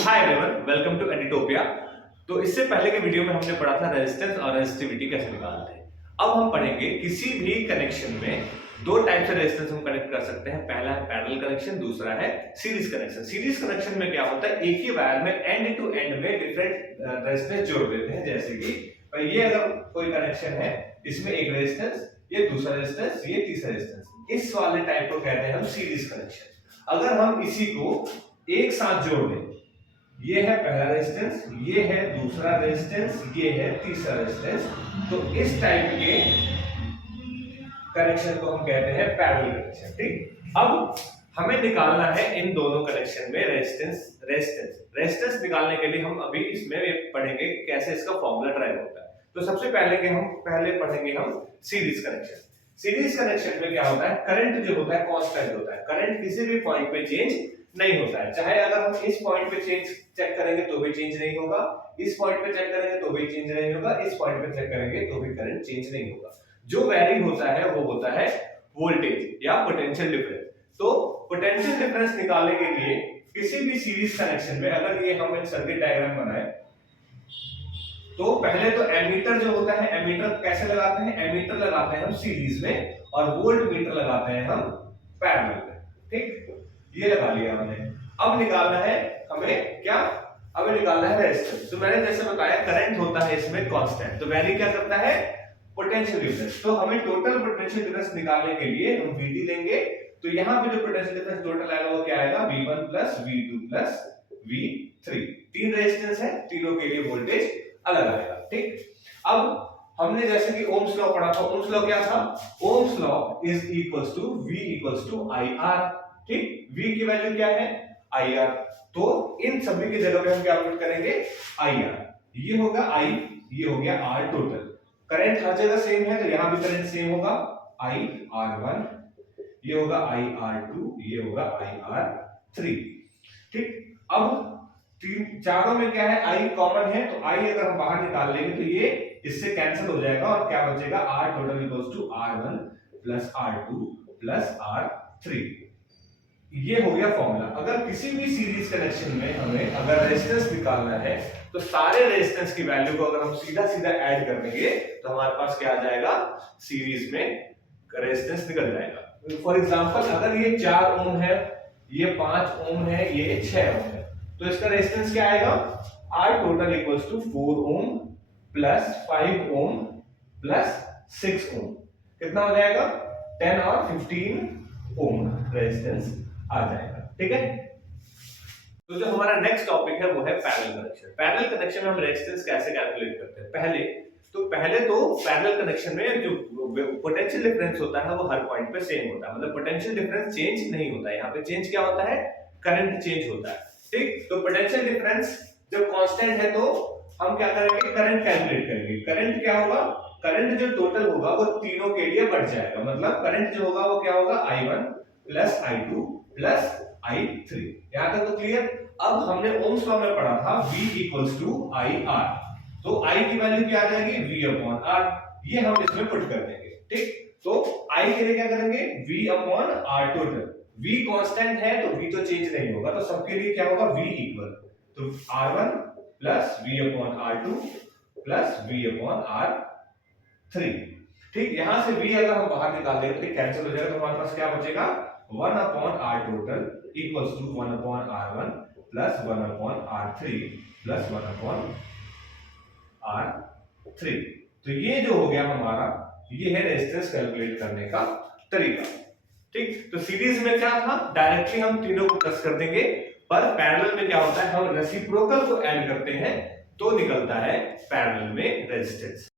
Hi everyone, welcome to Editopia. तो इससे पहले के वीडियो में हमने पढ़ा था रेजिस्टेंस और रेजिस्टिविटी कैसे निकालते हैं। अब हम पढ़ेंगे किसी भी कनेक्शन में दो टाइप से रेजिस्टेंस हम कनेक्ट कर सकते हैं। पहला है पैरेलल कनेक्शन, दूसरा है सीरीज कनेक्शन। सीरीज कनेक्शन में क्या होता है, एक ही वायर में एंड टू एंड में डिफरेंट रेजिस्टेंस जोड़ देते हैं। जैसे कि ये अगर कोई कनेक्शन है, इसमें एक रेजिस्टेंस, ये दूसरा रेजिस्टेंस, ये तीसरा रेजिस्टेंस, इस वाले टाइप को कहते हैं हम सीरीज कनेक्शन। अगर हम इसी को एक साथ जोड़ दें, ये है पहला रेजिस्टेंस, ये है दूसरा रेजिस्टेंस, ये है तीसरा रेजिस्टेंस, तो इस टाइप के कनेक्शन को हम कहते हैं पैरेलल कनेक्शन। ठीक, अब हमें निकालना है इन दोनों कनेक्शन में रेजिस्टेंस निकालने के लिए हम अभी इसमें पढ़ेंगे कि कैसे इसका फॉर्मूला ड्राइव होता है। तो सबसे पहले पढ़ेंगे हम सीरीज कनेक्शन। सीरीज कनेक्शन में क्या होता है, करंट जो होता है कांस्टेंट होता है। करंट किसी भी पॉइंट पे चेंज नहीं होता है, चाहे अगर हम इस पॉइंट पे चेक करेंगे तो भी चेंज नहीं होगा, इस पॉइंट पे चेक करेंगे तो भी चेंज नहीं होगा, इस पॉइंट पे चेक करेंगे तो भी करंट चेंज नहीं होगा। जो वैरी होता है वो होता है वोल्टेज या पोटेंशियल डिफरेंस। तो पोटेंशियल डिफरेंस निकालने के लिए किसी भी सीरीज कनेक्शन में अगर ये हम एक सर्किट डायग्राम बनाए, तो पहले तो एमीटर जो होता है, एमीटर कैसे लगाते हैं, एमीटर लगाते हैं हम सीरीज में और वोल्ट मीटर लगाते हैं हम पैरेलल में। ठीक, ये लगा लिया हमने। अब निकालना है हमें क्या, अब निकालना है रेजिस्टेंस। तो मैंने जैसे बताया करंट होता है इसमें कांस्टेंट, तो वैल्यू क्या करता है, पोटेंशियल डिफरेंस। तो हमें टोटल पोटेंशियल डिफरेंस निकालने के लिए हम VT लेंगे। तो यहां पे जो पोटेंशियल डिफरेंस टोटल आएगा वो क्या आएगा, V1 V2 V3। तीन रेजिस्टेंस है, तीनों के लिए वोल्टेज अलग आएगा। ठीक, अब हमने जैसे कि ओम्स लॉ पढ़ा था। ओम्स लॉ क्या था, Ohm's law is equals to V equals to IR। ठीक, V की वैल्यू क्या है, IR। तो इन सभी की जगह पे हम क्या पुट करेंगे, IR। ये होगा I, ये हो गया R टोटल। करंट हर जगह सेम है तो यहां भी करंट सेम होगा, IR1, ये होगा IR2, ये होगा IR3। ठीक, अब चारों में क्या है, I कॉमन है, तो I अगर हम बाहर निकाल लेंगे तो ये इससे कैंसिल हो जाएगा और क्या बचेगा, R total equals to R1 plus R2 plus R3। ये हो गया फॉर्मूला। अगर किसी भी सीरीज कनेक्शन में हमें अगर रेजिस्टेंस निकालना है तो सारे रेजिस्टेंस की वैल्यू को अगर हम सीधा सीधा ऐड कर देंगे तो हमारे पास क्या आ जाएगा, सीरीज में रेजिस्टेंस निकल जाएगा। फॉर एग्जांपल अगर ये 4 ओम है, ये 5 ओम है, ये 6 ओम है, तो इसका रेजिस्टेंस क्या आएगा, R total equals to 4 ohm plus 5 ohm plus 6 ohm. कितना हो जाएगा, 10 और 15 ओम रेजिस्टेंस आ जाएगा। ठीक है, तो जो हमारा नेक्स्ट टॉपिक है वो है पैरेलल कनेक्शन। पैरेलल कनेक्शन में हम रेजिस्टेंस कैसे कैलकुलेट करते हैं, पहले तो पैरेलल कनेक्शन में जो पोटेंशियल डिफरेंस होता है वो हर पॉइंट पे सेम होता है, मतलब पोटेंशियल डिफरेंस चेंज नहीं होता है। यहाँ पे चेंज क्या होता है, करंट चेंज होता है। ठीक, तो पोटेंशियल डिफरेंस जब कांस्टेंट है तो हम क्या करेंगे, करंट कैलकुलेट करेंगे। करंट क्या होगा, करंट जो टोटल होगा वो तीनों के लिए बढ़ जाएगा, मतलब करंट जो होगा वो क्या होगा, I1 plus I2 plus I3। यहां तक तो क्लियर। अब हमने ओम्स लॉ में पढ़ा था V इक्वल्स टू IR, तो I की वैल्यू क्या आ जाएगी, V अपॉन R। ये हम इसमें पुट कर देंगे। ठीक, तो I के लिए क्या करेंगे, V upon R total. V constant है तो V तो चेंज नहीं होगा, तो सबके लिए क्या होगा, V इक्वल तो R1 plus V upon R2 plus V upon R3। ठीक, यहां से V अगर हम बाहर निकाल देंगे तो कैंसिल हो जाएगा, तो हमारे पास क्या बचेगा, 1 upon R total equals to 1 upon R1 plus 1 upon R3 plus 1 upon R3। तो ये जो हो गया हमारा, ये है रेजिस्टेंस कैलकुलेट करने का तरीका। ठीक, तो सीरीज में क्या था, डायरेक्टली हम तीनों को प्लस कर देंगे, पर पैरेलल में क्या होता है, हम रेसिप्रोकल को ऐड करते हैं तो निकलता है पैरेलल में रेजिस्टेंस।